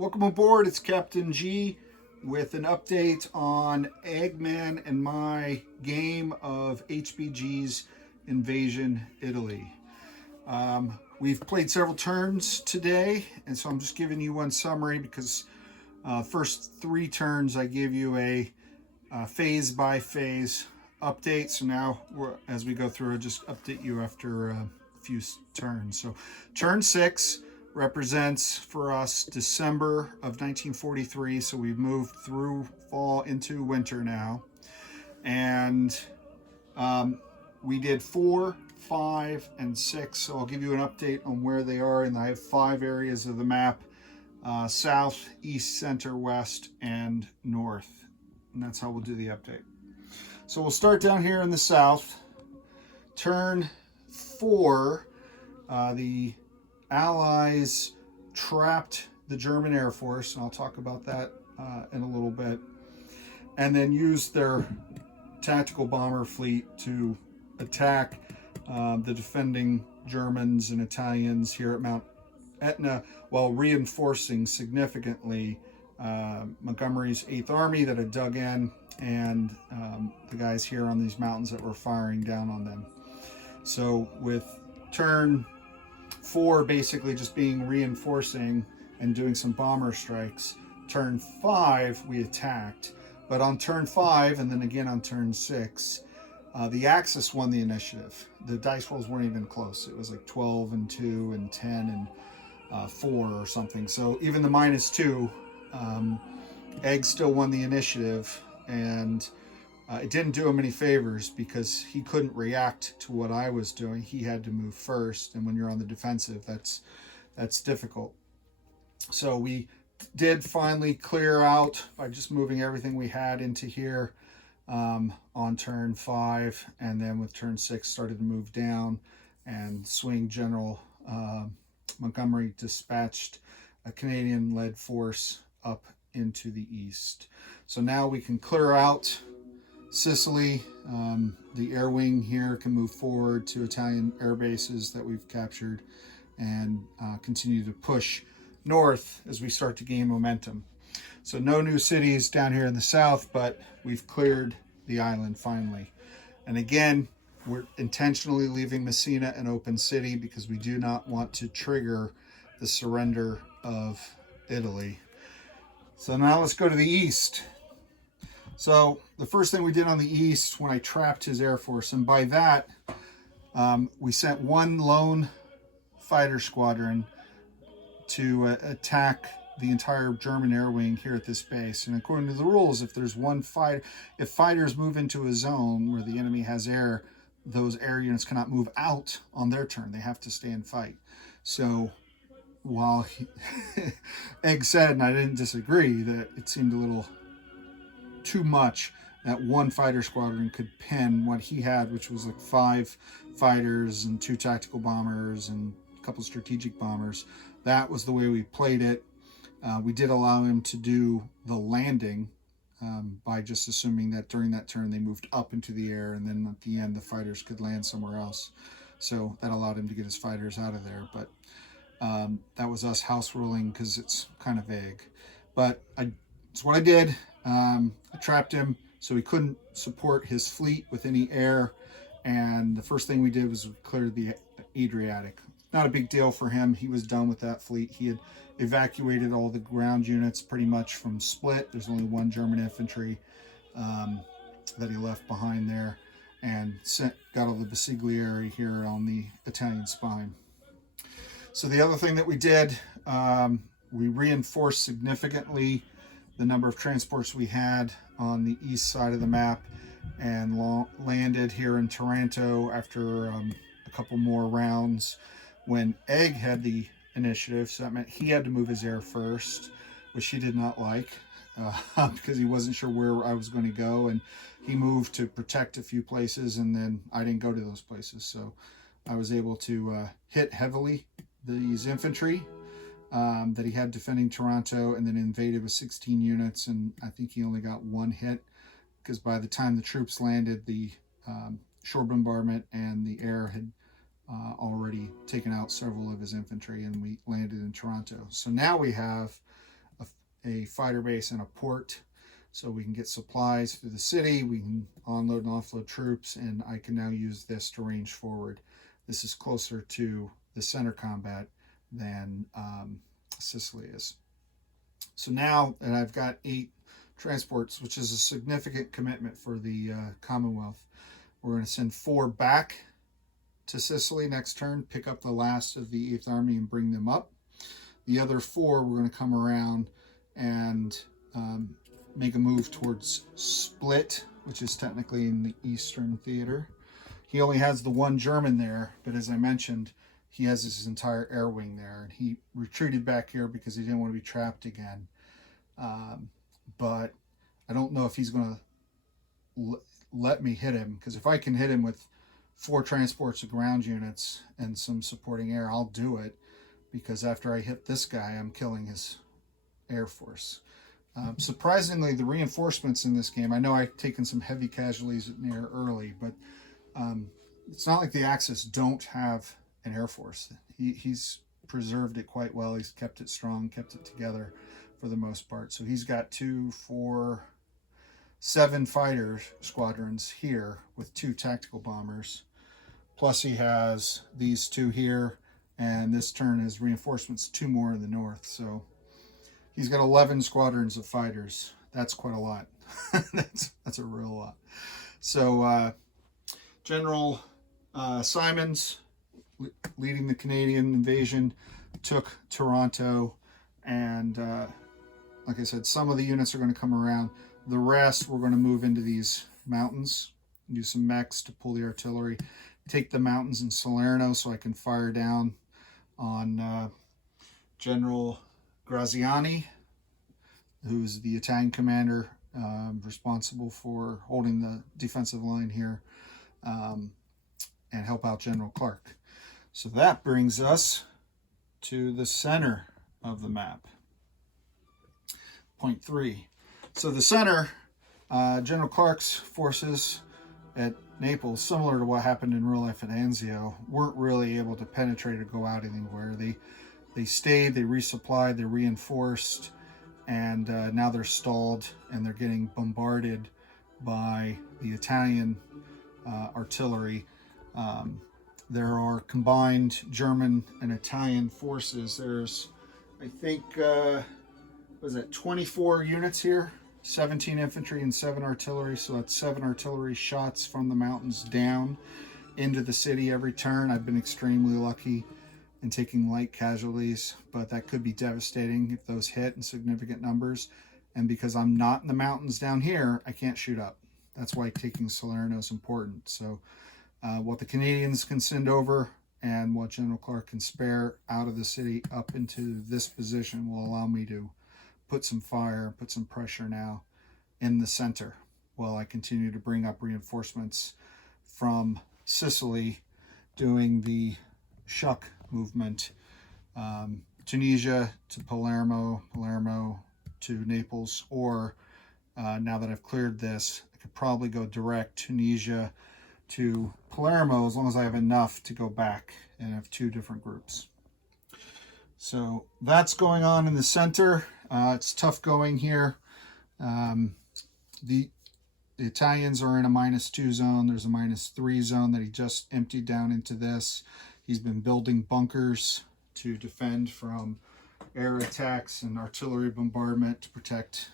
Welcome aboard. It's Captain G with an update on Eggman and my game of HBG's Invasion Italy. We've played several turns today, and so I'm just giving you one summary because first 3 turns I gave you a phase by phase update. So now as we go through, I'll just update you after a few turns. So turn 6 represents for us December of 1943. So we've moved through fall into winter now. And we did 4, 5, and 6. So I'll give you an update on where they are. And I have 5 areas of the map: south, east, center, west, and north. And that's how we'll do the update. So we'll start down here in the south. Turn 4, the Allies trapped the German Air Force, and I'll talk about that in a little bit, and then used their tactical bomber fleet to attack the defending Germans and Italians here at Mount Etna, while reinforcing significantly Montgomery's 8th Army that had dug in, and the guys here on these mountains that were firing down on them. So with turn 4 basically just being reinforcing and doing some bomber strikes, turn 5 we attacked. But on turn 5 and then again on turn 6, the Axis won the initiative. The dice rolls weren't even close. It was like 12 and 2 and 10 and 4 or something. So even the -2, Egg still won the initiative, and it didn't do him any favors because he couldn't react to what I was doing. He had to move first, and when you're on the defensive, that's difficult. So we did finally clear out by just moving everything we had into here on turn 5, and then with turn 6 started to move down and swing. General Montgomery dispatched a Canadian-led force up into the east. So now we can clear out Sicily. The air wing here can move forward to Italian air bases that we've captured, and continue to push north as we start to gain momentum. So no new cities down here in the south, but we've cleared the island finally. And again, we're intentionally leaving Messina an open city because we do not want to trigger the surrender of Italy. So now let's go to the east. So the first thing we did on the east when I trapped his air force, and by that we sent one lone fighter squadron to attack the entire German air wing here at this base. And according to the rules, if there's one fighter, if fighters move into a zone where the enemy has air, those air units cannot move out on their turn. They have to stay and fight. So while Egg said, and I didn't disagree, that it seemed a little too much that one fighter squadron could pin what he had, which was like 5 fighters and 2 tactical bombers and a couple strategic bombers. That was the way we played it. We did allow him to do the landing by just assuming that during that turn they moved up into the air, and then at the end the fighters could land somewhere else. So that allowed him to get his fighters out of there. But that was us house ruling because it's kind of vague. But it's what I did. I trapped him so he couldn't support his fleet with any air, and the first thing we did was clear the Adriatic. Not a big deal for him. He was done with that fleet. He had evacuated all the ground units pretty much from Split. There's only 1 German infantry that he left behind there, and got all the Basiglieri here on the Italian spine. So the other thing that we did, we reinforced significantly the number of transports we had on the east side of the map, and landed here in Taranto after a couple more rounds when Egg had the initiative. So that meant he had to move his air first, which he did not like because he wasn't sure where I was going to go, and he moved to protect a few places, and then I didn't go to those places. So I was able to hit heavily these infantry that he had defending Toronto, and then invaded with 16 units, and I think he only got 1 hit because by the time the troops landed, the shore bombardment and the air had already taken out several of his infantry, and we landed in Toronto. So now we have a fighter base and a port, so we can get supplies through the city, we can onload and offload troops, and I can now use this to range forward. This is closer to the center combat than Sicily is. So now that I've got 8 transports, which is a significant commitment for the Commonwealth, we're going to send 4 back to Sicily next turn, pick up the last of the 8th Army and bring them up. The other 4, we're going to come around and make a move towards Split, which is technically in the Eastern Theater. He only has the 1 German there, but as I mentioned, he has his entire air wing there, and he retreated back here because he didn't want to be trapped again. But I don't know if he's going to let me hit him, because if I can hit him with 4 transports of ground units and some supporting air, I'll do it, because after I hit this guy, I'm killing his air force. Surprisingly, the reinforcements in this game, I know I've taken some heavy casualties in the air early, but it's not like the Axis don't have an air force. He's preserved it quite well. He's kept it strong, kept it together for the most part. So he's got 2, 4, 7 fighter squadrons here with 2 tactical bombers. Plus he has these 2 here, and this turn has reinforcements 2 more in the north. So he's got 11 squadrons of fighters. That's quite a lot. that's a real lot. So General Simons, leading the Canadian invasion, took Toronto, and like I said, some of the units are going to come around. The rest, we're going to move into these mountains, use some mechs to pull the artillery, take the mountains in Salerno so I can fire down on General Graziani, who's the Italian commander responsible for holding the defensive line here, and help out General Clark. So that brings us to the center of the map. Point 3. So the center, General Clark's forces at Naples, similar to what happened in real life at Anzio, weren't really able to penetrate or go out anywhere. They stayed, they resupplied, they reinforced, and now they're stalled, and they're getting bombarded by the Italian artillery. There are combined German and Italian forces. There's, I think, was it 24 units here? 17 infantry and 7 artillery. So that's 7 artillery shots from the mountains down into the city every turn. I've been extremely lucky in taking light casualties, but that could be devastating if those hit in significant numbers. And because I'm not in the mountains down here, I can't shoot up. That's why taking Salerno is important. So what the Canadians can send over and what General Clark can spare out of the city up into this position will allow me to put some fire, put some pressure now in the center while I continue to bring up reinforcements from Sicily, doing the Shuck movement, Tunisia to Palermo, Palermo to Naples, or now that I've cleared this, I could probably go direct Tunisia to Palermo as long as I have enough to go back and have 2 different groups. So that's going on in the center. It's tough going here. The Italians are in a -2 zone. There's a -3 zone that he just emptied down into this. He's been building bunkers to defend from air attacks and artillery bombardment to protect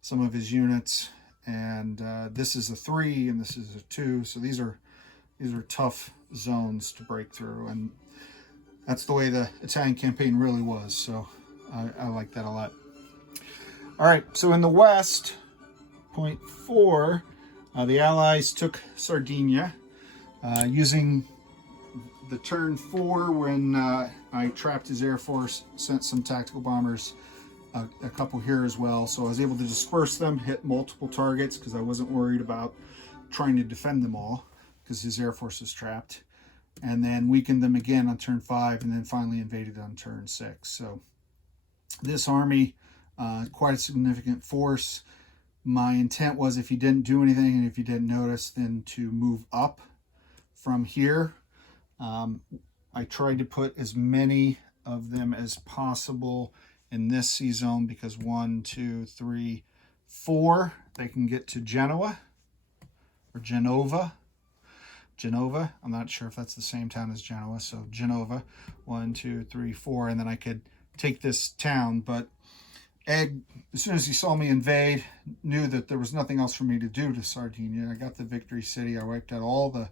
some of his units. And this is a 3 and this is a 2. So these are tough zones to break through. And that's the way the Italian campaign really was. So I like that a lot. All right, so in the west, point 4, the Allies took Sardinia using the turn 4 when I trapped his air force, sent some tactical bombers, a couple here as well. So I was able to disperse them, hit multiple targets because I wasn't worried about trying to defend them all because his air force was trapped. And then weakened them again on turn 5 and then finally invaded on turn 6. So this army, quite a significant force. My intent was, if he didn't do anything and if he didn't notice, then to move up from here. I tried to put as many of them as possible in this sea zone because 1, 2, 3, 4, they can get to Genoa or Genova. Genova. I'm not sure if that's the same town as Genoa. So Genova, 1, 2, 3, 4, and then I could take this town. But Egg, as soon as he saw me invade, knew that there was nothing else for me to do to Sardinia. I got the victory city. I wiped out all the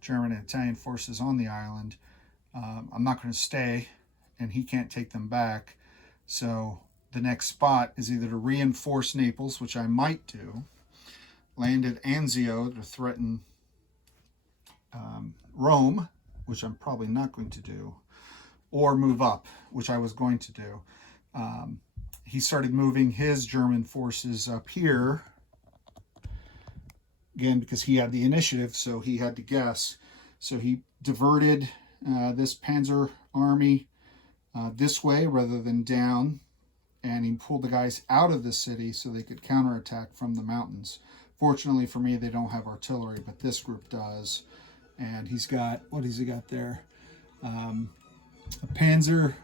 German and Italian forces on the island. I'm not going to stay, and he can't take them back. So the next spot is either to reinforce Naples, which I might do, land at Anzio to threaten Rome, which I'm probably not going to do, or move up, which I was going to do. He started moving his German forces up here, again, because he had the initiative, so he had to guess. So he diverted this panzer army this way rather than down, and he pulled the guys out of the city so they could counterattack from the mountains. Fortunately for me, they don't have artillery, but this group does. And he's got, what has he got there? A panzer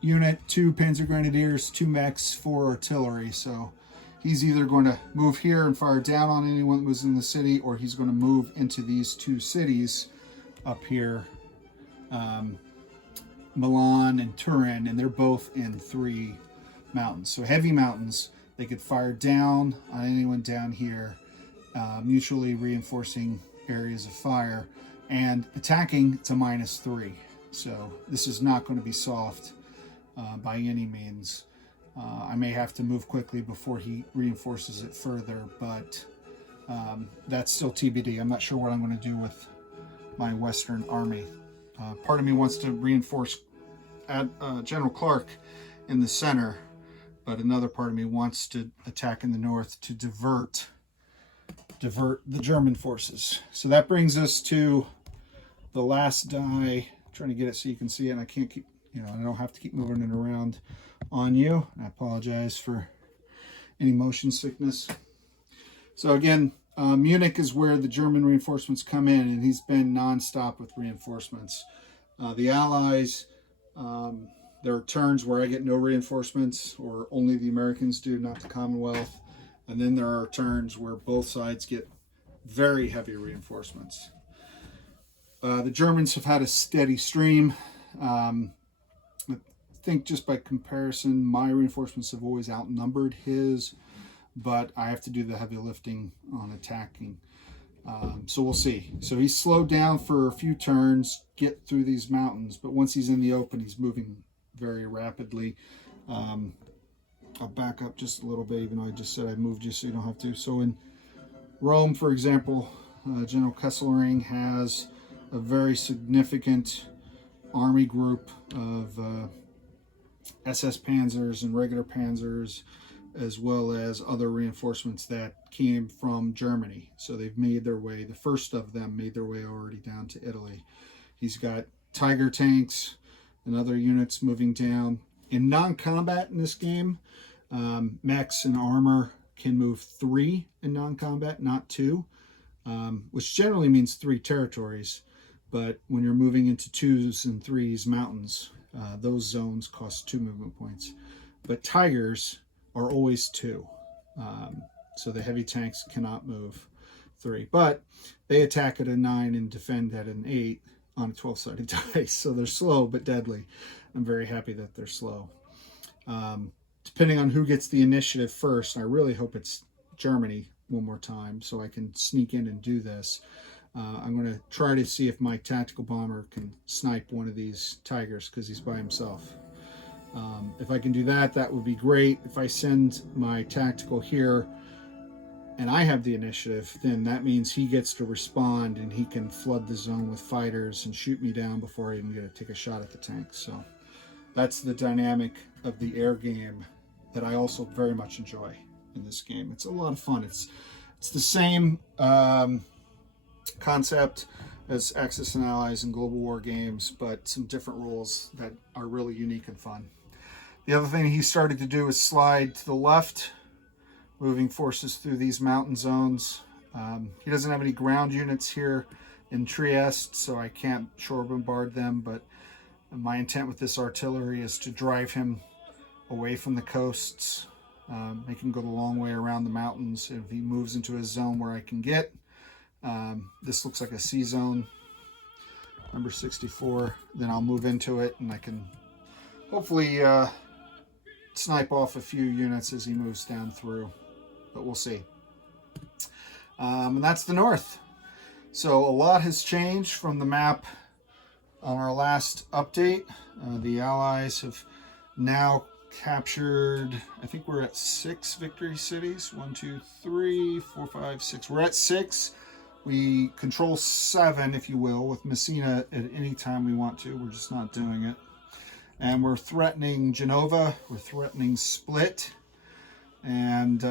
unit, 2 panzer grenadiers, 2 mechs, 4 artillery. So he's either going to move here and fire down on anyone that was in the city, or he's going to move into these 2 cities up here, Milan and Turin, and they're both in 3 mountains. So heavy mountains. They could fire down on anyone down here, mutually reinforcing areas of fire, and attacking to -3. So this is not going to be soft by any means. I may have to move quickly before he reinforces it further, but that's still TBD. I'm not sure what I'm going to do with my Western army. Part of me wants to reinforce General Clark in the center, but another part of me wants to attack in the north to divert the German forces. So that brings us to the last die. I'm trying to get it so you can see it, and I can't keep, I don't have to keep moving it around on you. I apologize for any motion sickness. So again, Munich is where the German reinforcements come in, and he's been nonstop with reinforcements. The Allies, there are turns where I get no reinforcements, or only the Americans do, not the Commonwealth. And then there are turns where both sides get very heavy reinforcements. The Germans have had a steady stream. I think just by comparison, my reinforcements have always outnumbered his, but I have to do the heavy lifting on attacking. So we'll see. So he's slowed down for a few turns, get through these mountains, but once he's in the open, he's moving very rapidly. I'll back up just a little bit, even though I just said I moved just so you don't have to. So in Rome, for example, General Kesselring has a very significant army group of SS panzers and regular panzers, as well as other reinforcements that came from Germany. So they've made their way, the first of them made their way already down to Italy. He's got Tiger tanks and other units moving down. In non-combat in this game, mechs and armor can move 3 in non-combat, not 2, which generally means 3 territories. But when you're moving into 2s and 3s mountains, those zones cost 2 movement points. But Tigers are always 2. So the heavy tanks cannot move 3. But they attack at a 9 and defend at an 8 on a 12-sided dice. So they're slow but deadly. I'm very happy that they're slow. Depending on who gets the initiative first, I really hope it's Germany one more time so I can sneak in and do this. I'm going to try to see if my tactical bomber can snipe one of these Tigers because he's by himself. If I can do that, that would be great. If I send my tactical here and I have the initiative, then that means he gets to respond and he can flood the zone with fighters and shoot me down before I even get to take a shot at the tanks. So that's the dynamic of the air game that I also very much enjoy in this game. It's a lot of fun. It's the same concept as Axis and Allies and Global War games, but some different rules that are really unique and fun. The other thing he started to do is slide to the left, moving forces through these mountain zones. He doesn't have any ground units here in Trieste, so I can't shore bombard them, but my intent with this artillery is to drive him away from the coasts, make him go the long way around the mountains. If he moves into a zone where I can get, this looks like a C zone, number 64, then I'll move into it and I can hopefully snipe off a few units as he moves down through, but we'll see. And that's the north. So a lot has changed from the map on our last update. The Allies have now captured, I think we're at 6 victory cities. 1, 2, 3, 4, 5, 6. We're at 6. We control 7, if you will, with Messina at any time we want to. We're just not doing it. And we're threatening Genova. We're threatening Split. And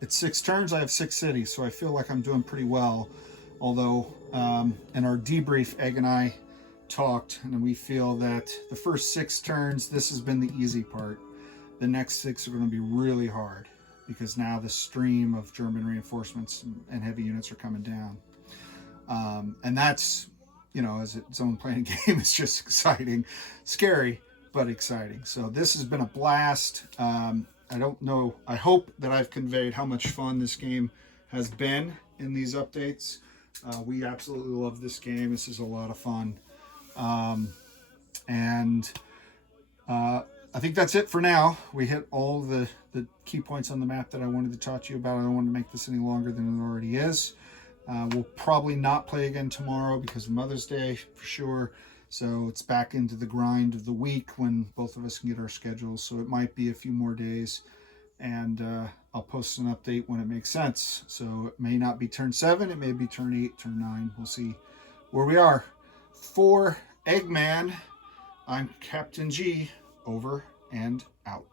it's 6 turns. I have 6 cities, so I feel like I'm doing pretty well. Although in our debrief, Egg and I talked, and we feel that the first 6 turns, this has been the easy part. The next 6 are going to be really hard because now the stream of German reinforcements and heavy units are coming down. And that's, you know, as its own playing game, it's just exciting, scary, but exciting. So this has been a blast. I don't know, I hope that I've conveyed how much fun this game has been in these updates. We absolutely love this game. This is a lot of fun. I think that's it for now. We hit all the key points on the map that I wanted to talk to you about. I don't want to make this any longer than it already is. We'll probably not play again tomorrow because of Mother's Day for sure. So it's back into the grind of the week when both of us can get our schedules. So it might be a few more days, and I'll post an update when it makes sense. So it may not be turn 7, it may be turn 8, turn 9. We'll see where we are. For Eggman, I'm Captain G, over and out.